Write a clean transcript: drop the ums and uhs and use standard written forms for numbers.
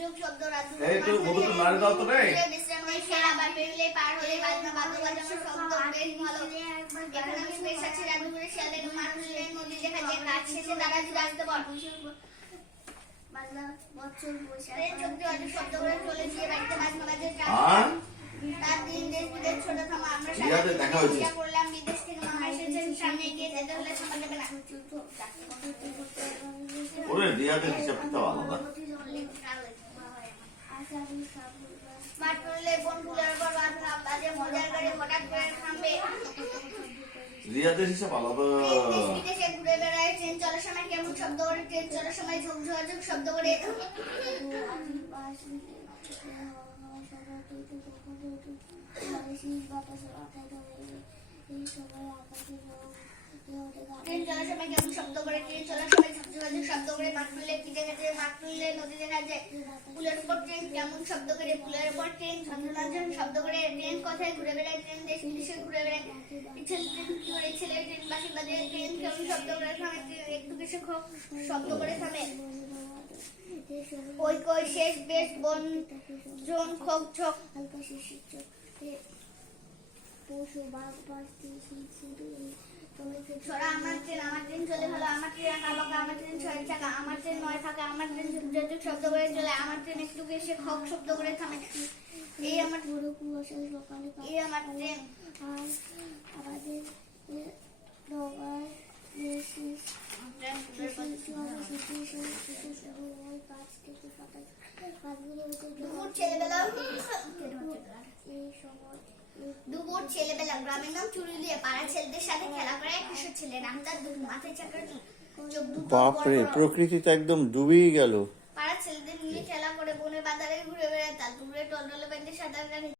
যুগ শব্দ রাধু এই তো বন্ধু তো নাড়ি দাও তো রে। বিশ্রাম নেই খেলা বা পেরলে পার হলে বাজনা বাজানোর শব্দ বেশ ভালো। এখানে আমি বেশ আছি রাধুপুরে শিয়ালের মাঠে নদী দেখা যায় কাজ শেষে তারা যদি আসতে পার বাজনা বছর বৈশাখ চোখে অনেক শব্দ করে চলে গিয়ে বাড়িতে বাজনা বাজে তার দিন দেশ বিদেশ ছোট থামা আমরা সাথে দেখা হয়েছে করলাম বিদেশ থেকে মামা এসেছেন সামনে গিয়ে যেতে হলে সময় দেবে না ওরে রিয়াদের হিসাবটা আলাদা। স্মার্ট করলে কোন ফুলের পর বাজে মজার গাড়ি হঠাৎ করে থামবে রিয়াদের হিসাব আলাদা। বিদেশে ঘুরে বেড়ায় ট্রেন চলার সময় কেমন শব্দ করে ট্রেন চলার সময় ঝুঁক শব্দ করে ট্রেন চলার সময় কেমন শব্দ করে ট্রেন চলার সময় ঝুঁক শব্দ করে মাঠ তুললে কি দেখা যায় মাঠ তুললে নদী দেখা যায় পুলের উপর ট্রেন কেমন শব্দ করে পুলের উপর ট্রেন ঝনঝনাঝন শব্দ করে ট্রেন কোথায় ঘুরে বেড়ায় ট্রেন দেশ বিদেশে ঘুরে বেড়ায় ছেলে ট্রেন কি করে ছেলে ট্রেন বাসি বাজে ট্রেন কেমন শব্দ করে থামে একটু বেশি শব্দ করে থামে ওই কই শেষ বেশ বন জন খোক ঝোক পশু বাঘ বাস্তি ছড়া আমার ট্রেন চলে হলো আমার ট্রেন আঁকা আমার ট্রেন ছয় চাকা আমার ট্রেন নয় থাকা আমার ট্রেন যুগ শব্দ করে চলে আমার ট্রেন একটু এসে খক শব্দ করে থামে এই আমার বড় কুয়াশা সকালে এই আমার ট্রেন আর আমাদের নগার দুপুর ছেলেবেলা গ্রামের নাম চুরুলিয়া পাড়া ছেলেদের সাথে খেলা করে এক কিশোর ছেলে নাম তার মাথায় চাকর বাপরে প্রকৃতিতে একদম ডুবেই গেল। পাড়া ছেলেদের নিয়ে খেলা করে বনে বাজারে ঘুরে বেড়ায় তার দূরে টলটলে ব্যান্ডে সাঁতার কাটে